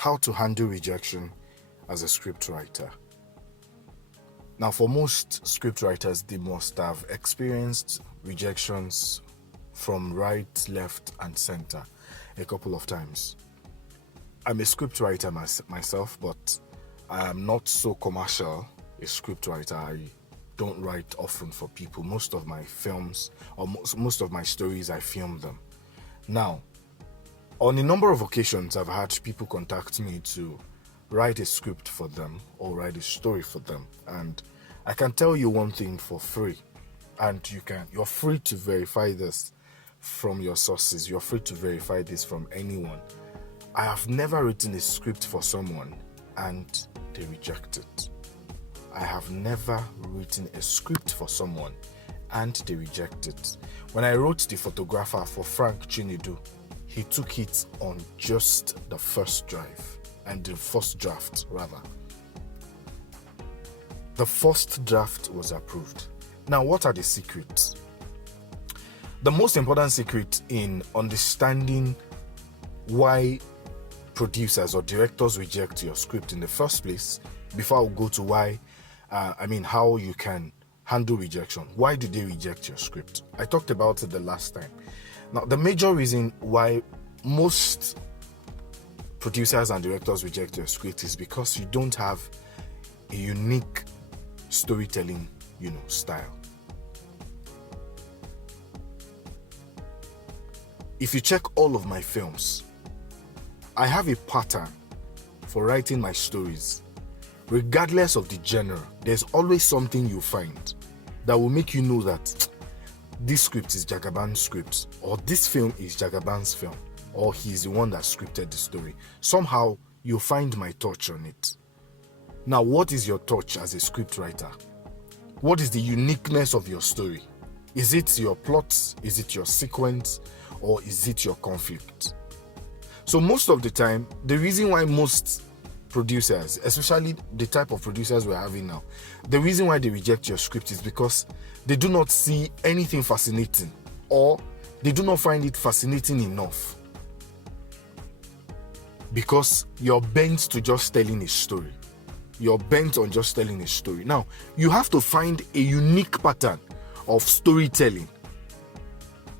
how to handle rejection as a scriptwriter. Now, for most scriptwriters, they must have experienced rejections from right, left, and center a couple of times. I'm a scriptwriter myself, but I am not so commercial a scriptwriter. I don't write often for people. Most of my films, or most of my stories, I film them. Now, on a number of occasions, I've had people contact me to write a script for them or write a story for them. And I can tell you one thing for free, and you're free to verify this from your sources. You're free to verify this from anyone. I have never written a script for someone and they reject it. I have never written a script for someone and they reject it. When I wrote The Photographer for Frank Chinedu, he took it on just the first draft. The first draft was approved. Now, what are the secrets? The most important secret in understanding why producers or directors reject your script in the first place, before I go to how you can handle rejection. Why do they reject your script? I talked about it the last time. Now, the major reason why most producers and directors reject your script is because you don't have a unique storytelling, style. If you check all of my films, I have a pattern for writing my stories. Regardless of the genre, there's always something you find that will make you know that this script is Jagaban's script, or this film is Jagaban's film, or he's the one that scripted the story. Somehow, you'll find my touch on it. Now, what is your touch as a scriptwriter? What is the uniqueness of your story? Is it your plot? Is it your sequence? Or is it your conflict? So most of the time, the reason why most producers, especially the type of producers we're having now, the reason why they reject your script is because they do not see anything fascinating, or they do not find it fascinating enough, because you're bent to just telling a story. You're bent on just telling a story. Now, you have to find a unique pattern of storytelling.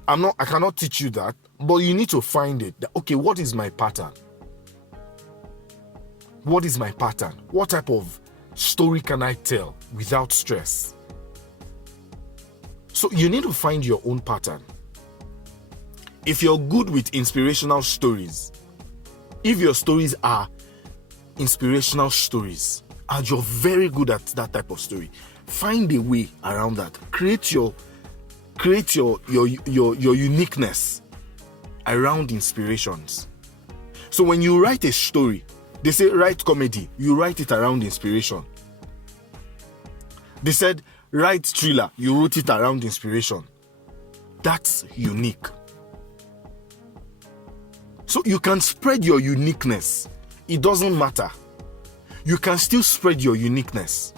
I cannot teach you that, but you need to find it. Okay, what is my pattern? What is my pattern? What type of story can I tell without stress? So you need to find your own pattern. If you're good with inspirational stories, if your stories are inspirational stories, and you're very good at that type of story, find a way around that. Create your uniqueness around inspirations. So when you write a story, they say write comedy, you write it around inspiration. They said write thriller, you wrote it around inspiration. That's unique. So you can spread your uniqueness. It doesn't matter. You can still spread your uniqueness.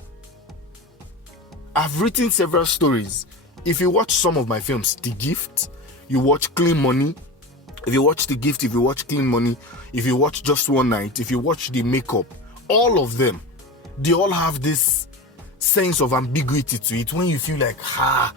I've written several stories. If you watch some of my films, The Gift, you watch Clean Money. If you watch The Gift, if you watch Clean Money, if you watch Just One Night, if you watch The Makeup, all of them, they all have this sense of ambiguity to it when you feel like, are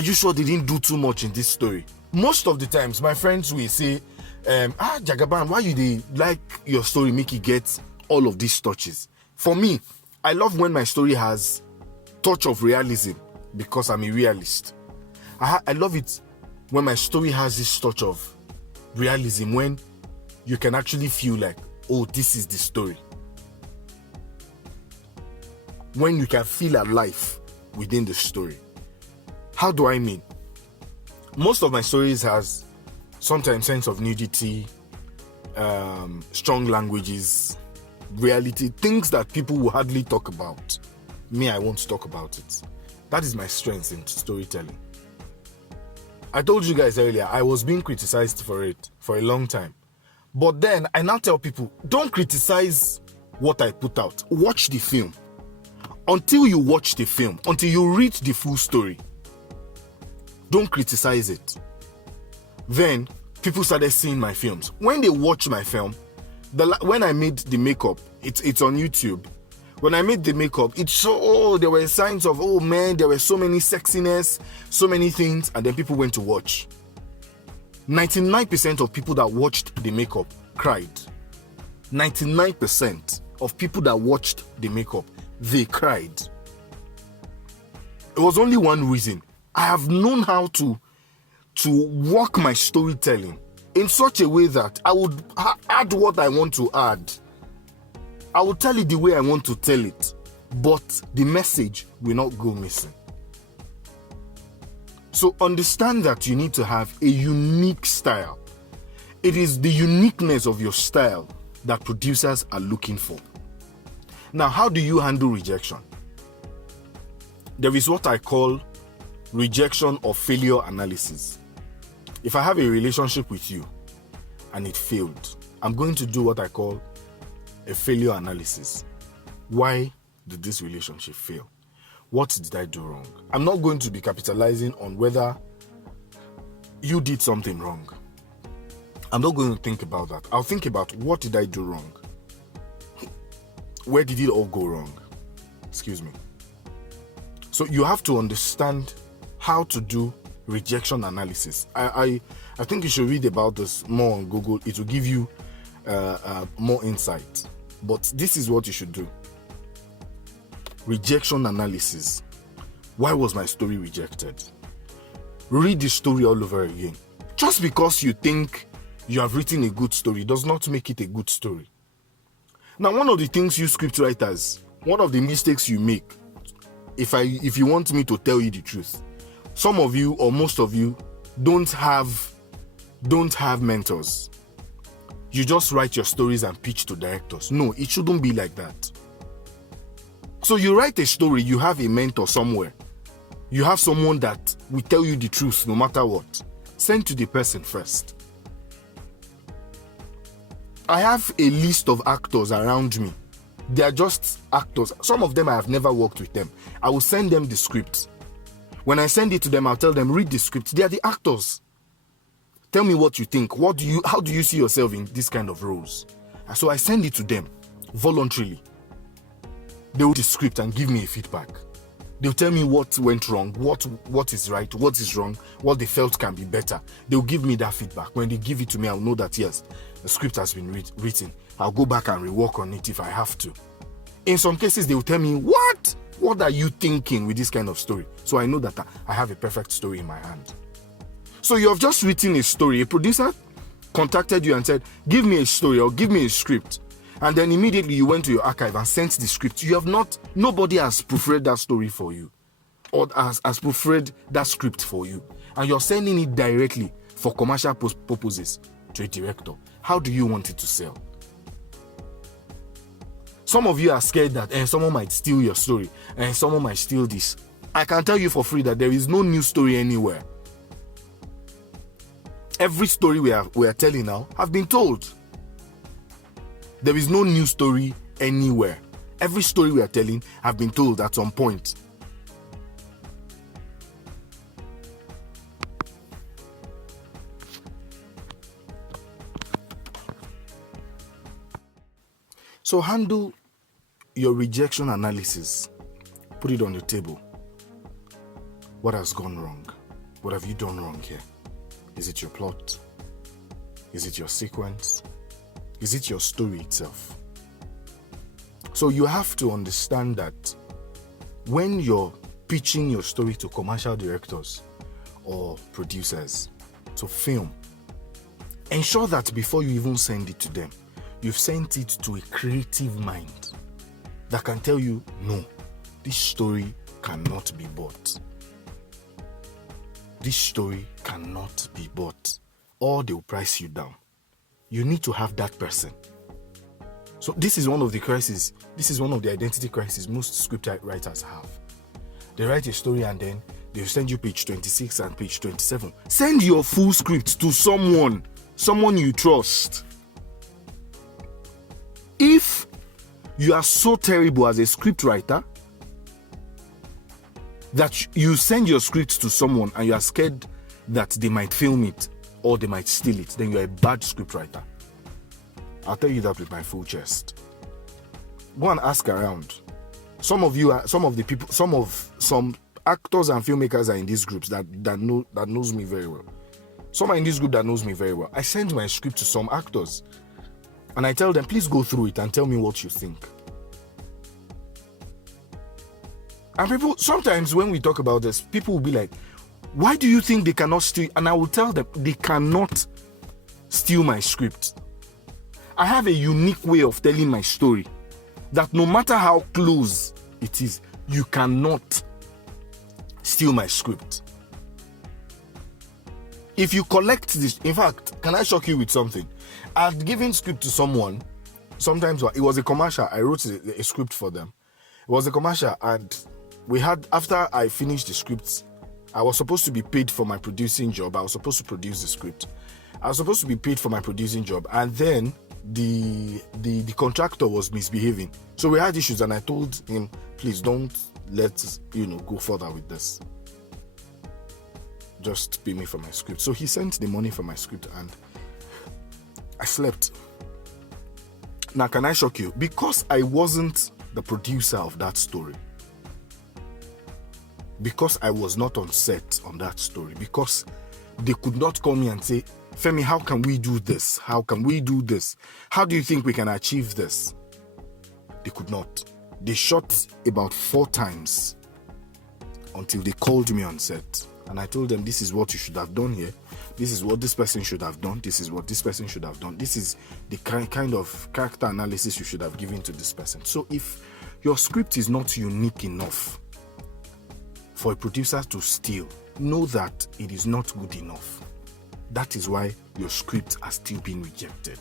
you sure they didn't do too much in this story? Most of the times, my friends will say, Jagaban, why you they like your story make it get all of these touches? For me, I love when my story has touch of realism, because I'm a realist. I love it when my story has this touch of realism, when you can actually feel like, oh, this is the story. When you can feel alive within the story. How do I mean? Most of my stories has sometimes sense of nudity, strong languages, reality, things that people will hardly talk about. Me, I won't talk about it. That is my strength in storytelling. I told you guys earlier, I was being criticized for it for a long time. But then I now tell people, don't criticize what I put out. Watch the film. Until you watch the film, until you read the full story, don't criticize it. Then people started seeing my films. When they watch my film, When I made the makeup, it's on YouTube. When I made the makeup, it showed, there were signs of, oh man, there were so many sexiness, so many things, and then people went to watch. 99% of people that watched the makeup cried. 99% of people that watched the makeup, they cried. It was only one reason. I have known how to work my storytelling in such a way that I would add what I want to add. I will tell it the way I want to tell it, but the message will not go missing. So understand that you need to have a unique style. It is the uniqueness of your style that producers are looking for. Now, how do you handle rejection? There is what I call rejection or failure analysis. If I have a relationship with you and it failed, I'm going to do what I call a failure analysis. Why did this relationship fail? What did I do wrong? I'm not going to be capitalizing on whether you did something wrong. I'm not going to think about that. I'll think about what did I do wrong? Where did it all go wrong? Excuse me. So you have to understand how to do rejection analysis. I think you should read about this more on Google. It will give you more insight. But this is what you should do. Rejection analysis. Why was my story rejected? Read the story all over again. Just because you think you have written a good story does not make it a good story. Now, one of the things you scriptwriters, one of the mistakes you make, if you want me to tell you the truth, some of you or most of you don't have mentors. You just write your stories and pitch to directors. No, it shouldn't be like that. So you write a story, you have a mentor somewhere. You have someone that will tell you the truth no matter what. Send to the person first. I have a list of actors around me. They are just actors. Some of them I have never worked with them. I will send them the script. When I send it to them, I'll tell them, read the script. They are the actors. Tell me what you think. How do you see yourself in this kind of roles? And so I send it to them voluntarily. They will read the script and give me a feedback. They'll tell me what went wrong, what is right, what is wrong, what they felt can be better. They'll give me that feedback. When they give it to me, I'll know that yes, the script has been written. I'll go back and rework on it if I have to. In some cases, they will tell me, what are you thinking with this kind of story? So I know that I have a perfect story in my hand. So you have just written a story. A producer contacted you and said, give me a story or give me a script. And then immediately you went to your archive and sent the script. Nobody has proofread that story for you or has proofread that script for you. And you're sending it directly for commercial purposes to a director. How do you want it to sell? Some of you are scared that someone might steal your story and someone might steal this. I can tell you for free that there is no new story anywhere. Every story we are telling now have been told. There is no new story anywhere. Every story we are telling have been told at some point. So handle your rejection analysis. Put it on the table. What has gone wrong? What have you done wrong here? Is it your plot? Is it your sequence? Is it your story itself? So you have to understand that when you're pitching your story to commercial directors or producers to film, ensure that before you even send it to them, you've sent it to a creative mind that can tell you, no, this story cannot be bought. This story cannot be bought, or they'll price you down. You need to have that person. So this is one of the crises. This is one of the identity crises most script writers have. They write a story and then they'll send you page 26 and page 27. Send your full script to someone you trust. If you are so terrible as a script writer that you send your script to someone and you are scared that they might film it or they might steal it, then you're a bad script writer. I'll tell you that with my full chest. Go and ask around. Some of some actors and filmmakers are in these groups that knows me very well. Some are in this group that knows me very well. I send my script to some actors and I tell them, please go through it and tell me what you think. And people, sometimes when we talk about this, people will be like, why do you think they cannot steal? And I will tell them, they cannot steal my script. I have a unique way of telling my story that no matter how close it is, you cannot steal my script. If you collect this, in fact, can I shock you with something? I've given script to someone, sometimes it was a commercial, I wrote a script for them. It was a commercial, and we had, after I finished the script, I was supposed to be paid for my producing job. I was supposed to produce the script. I was supposed to be paid for my producing job, and then the contractor was misbehaving. So we had issues, and I told him, please don't let go further with this. Just pay me for my script. So he sent the money for my script and I slept. Now, can I shock you? Because I wasn't the producer of that story, because I was not on set on that story, because they could not call me and say, Femi, how can we do this? How can we do this? How do you think we can achieve this? They could not. They shot about 4 times until they called me on set. And I told them, this is what you should have done here. This is what this person should have done. This is what this person should have done. This is the kind of character analysis you should have given to this person. So if your script is not unique enough for a producer to steal, know that it is not good enough. That is why your script has still been rejected.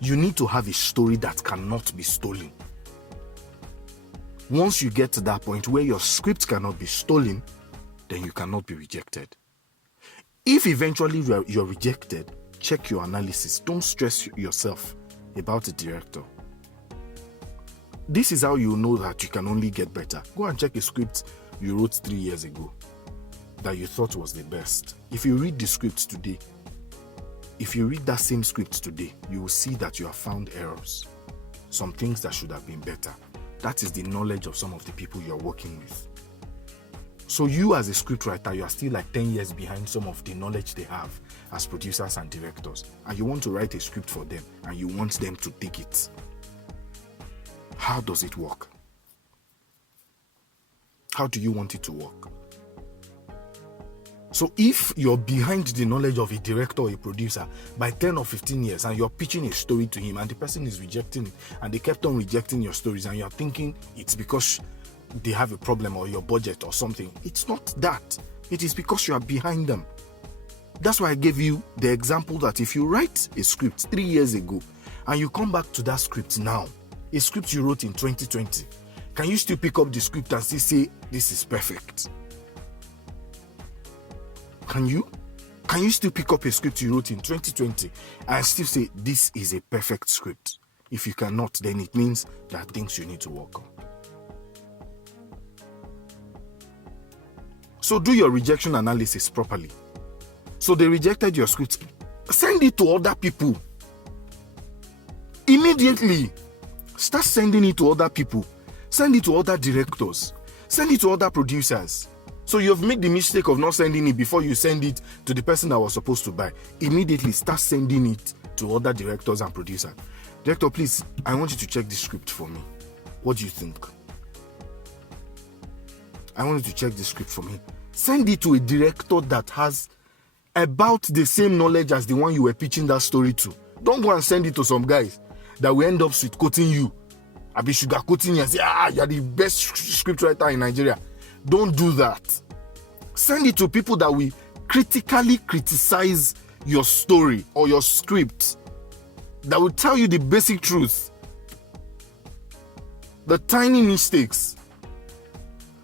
You need to have a story that cannot be stolen. Once you get to that point where your script cannot be stolen, then you cannot be rejected. If eventually you're rejected, check your analysis. Don't stress yourself about the director. This is how you know that you can only get better. Go and check a script you wrote 3 years ago that you thought was the best. If you read the script today, if you read that same script today, you will see that you have found errors, some things that should have been better. That is the knowledge of some of the people you're working with. So you as a scriptwriter, you are still like 10 years behind some of the knowledge they have as producers and directors. And you want to write a script for them and you want them to take it. How does it work? How do you want it to work? So if you're behind the knowledge of a director or a producer by 10 or 15 years and you're pitching a story to him and the person is rejecting it and they kept on rejecting your stories and you're thinking it's because they have a problem or your budget or something, it's not that. It is because you are behind them. That's why I gave you the example that if you write a script 3 years ago and you come back to that script now, a script you wrote in 2020, can you still pick up the script and still say this is perfect? Can you? Can you still pick up a script you wrote in 2020 and still say this is a perfect script? If you cannot, then it means there are things you need to work on. So do your rejection analysis properly. So they rejected your script. Send it to other people. Immediately. Start sending it to other people. Send it to other directors. Send it to other producers. So you've made the mistake of not sending it before you send it to the person that was supposed to buy. Immediately start sending it to other directors and producers. Director, please, I want you to check this script for me. What do you think? I want you to check the script for me. Send it to a director that has about the same knowledge as the one you were pitching that story to. Don't go and send it to some guys that will end up sweet coating you. I'll be sugar coating you and say, you're the best scriptwriter in Nigeria. Don't do that. Send it to people that will critically criticize your story or your script, that will tell you the basic truth, the tiny mistakes.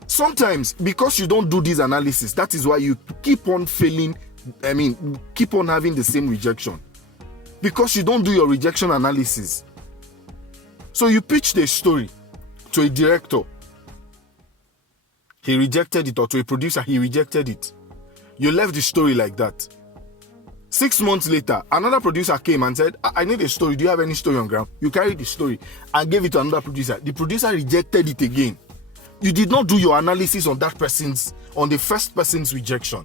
Sometimes, because you don't do this analysis, that is why you keep on failing, keep on having the same rejection. Because you don't do your rejection analysis. So you pitched a story to a director, he rejected it, or to a producer, he rejected it. You left the story like that. 6 months later, another producer came and said, I need a story. Do you have any story on ground? You carried the story and gave it to another producer. The producer rejected it again. You did not do your analysis on the first person's rejection.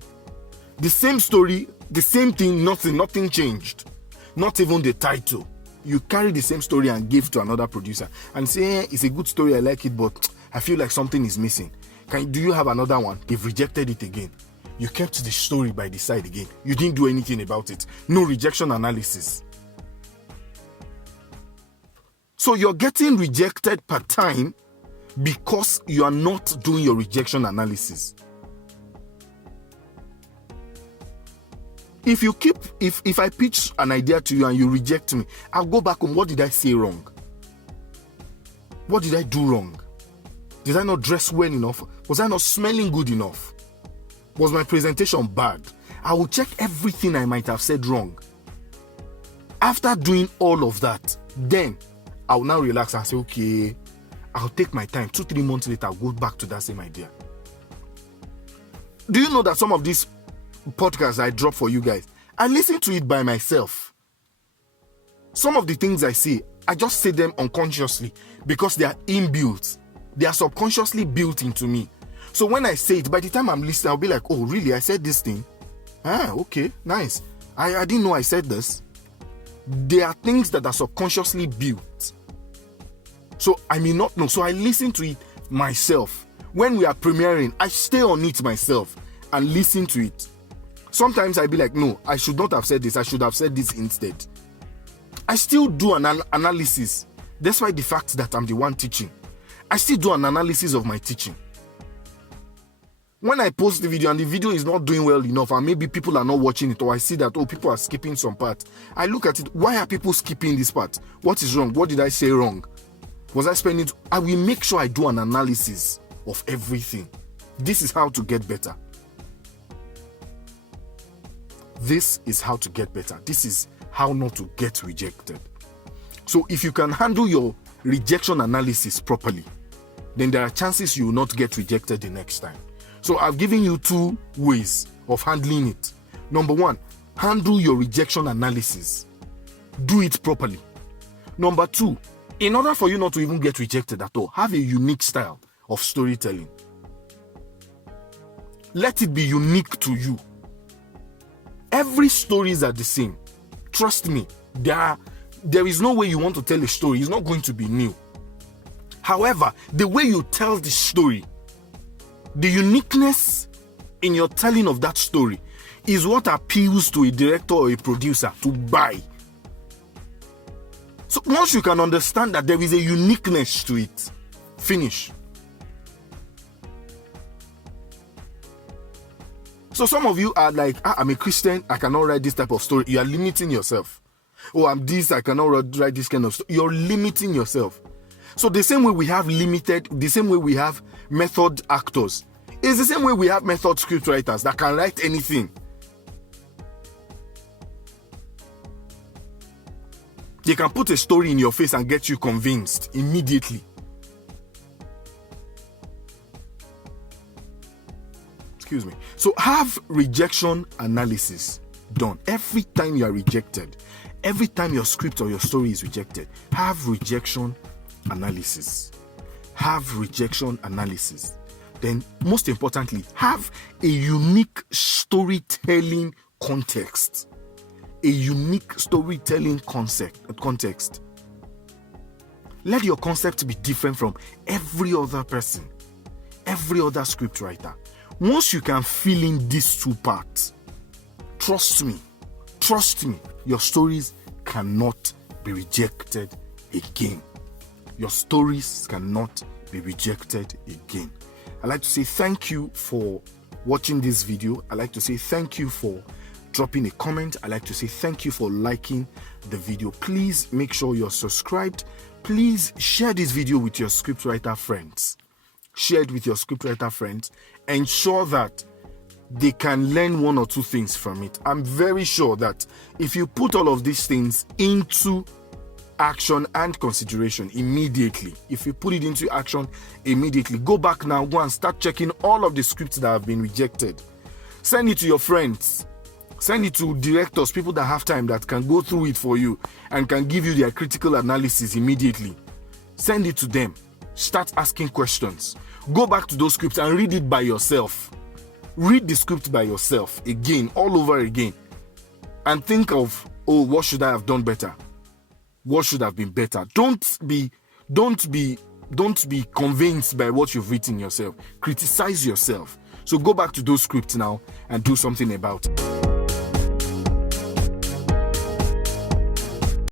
The same story, the same thing, nothing changed. Not even the title. You carry the same story and give to another producer and say, it's a good story, I like it, but I feel like something is missing. Do you have another one? They've rejected it again. You kept the story by the side again. You didn't do anything about it. No rejection analysis. So you're getting rejected per time because you are not doing your rejection analysis. If I pitch an idea to you and you reject me, I'll go back home. What did I say wrong? What did I do wrong? Did I not dress well enough? Was I not smelling good enough? Was my presentation bad? I will check everything I might have said wrong. After doing all of that, then I will now relax and say, okay, I'll take my time. 2-3 months later, I'll go back to that same idea. Do you know that some of these podcasts I drop for you guys, I listen to it by myself. Some of the things I say, I just say them unconsciously because they are inbuilt. They are subconsciously built into me. So when I say it, by the time I'm listening, I'll be like, oh, really? I said this thing? Okay, nice. I didn't know I said this. There are things that are subconsciously built. So I may not know. So I listen to it myself. When we are premiering, I stay on it myself and listen to it. Sometimes I be like, no, I should not have said this. I should have said this instead. I still do an analysis. Despite the fact that I'm the one teaching, I still do an analysis of my teaching. When I post the video and the video is not doing well enough and maybe people are not watching it, or I see that, people are skipping some part, I look at it. Why are people skipping this part? What is wrong? What did I say wrong? Was I spending? I will make sure I do an analysis of everything. This is how to get better. This is how to get better. This is how not to get rejected. So if you can handle your rejection analysis properly, then there are chances you will not get rejected the next time. So I've given you 2 ways of handling it. Number 1, handle your rejection analysis. Do it properly. Number 2, in order for you not to even get rejected at all, have a unique style of storytelling. Let it be unique to you. Every stories are the same. Trust me, there is no way you want to tell a story. It's not going to be new. However, the way you tell the story, the uniqueness in your telling of that story is what appeals to a director or a producer to buy. So once you can understand that there is a uniqueness to it, finish. So some of you are like, I'm a Christian, I cannot write this type of story. You are limiting yourself. Oh, I'm this, I cannot write this kind of story. You're limiting yourself. So the same way we have the same way we have method actors, it's the same way we have method script writers that can write anything. They can put a story in your face and get you convinced immediately. Excuse me. So have rejection analysis done. Every time you are rejected, every time your script or your story is rejected, have rejection analysis. Have rejection analysis. Then, most importantly, have a unique storytelling context. A unique storytelling context. Let your concept be different from every other person, every other scriptwriter. Once you can fill in these 2 parts, trust me, your stories cannot be rejected again. Your stories cannot be rejected again. I'd like to say thank you for watching this video. I'd like to say thank you for dropping a comment. I'd like to say thank you for liking the video. Please make sure you're subscribed. Please share this video with your scriptwriter friends. Share it with your scriptwriter friends. Ensure that they can learn 1 or 2 things from it. I'm very sure that if you put all of these things into action and consideration immediately, if you put it into action immediately, go back now, go and start checking all of the scripts that have been rejected. Send it to your friends. Send it to directors, people that have time, that can go through it for you and can give you their critical analysis immediately. Send it to them. Start asking questions. Go back to those scripts and read it by yourself. Read the script by yourself again, all over again. And think of, oh, what should I have done better? What should have been better? Don't be convinced by what you've written yourself. Criticize yourself. So go back to those scripts now and do something about it.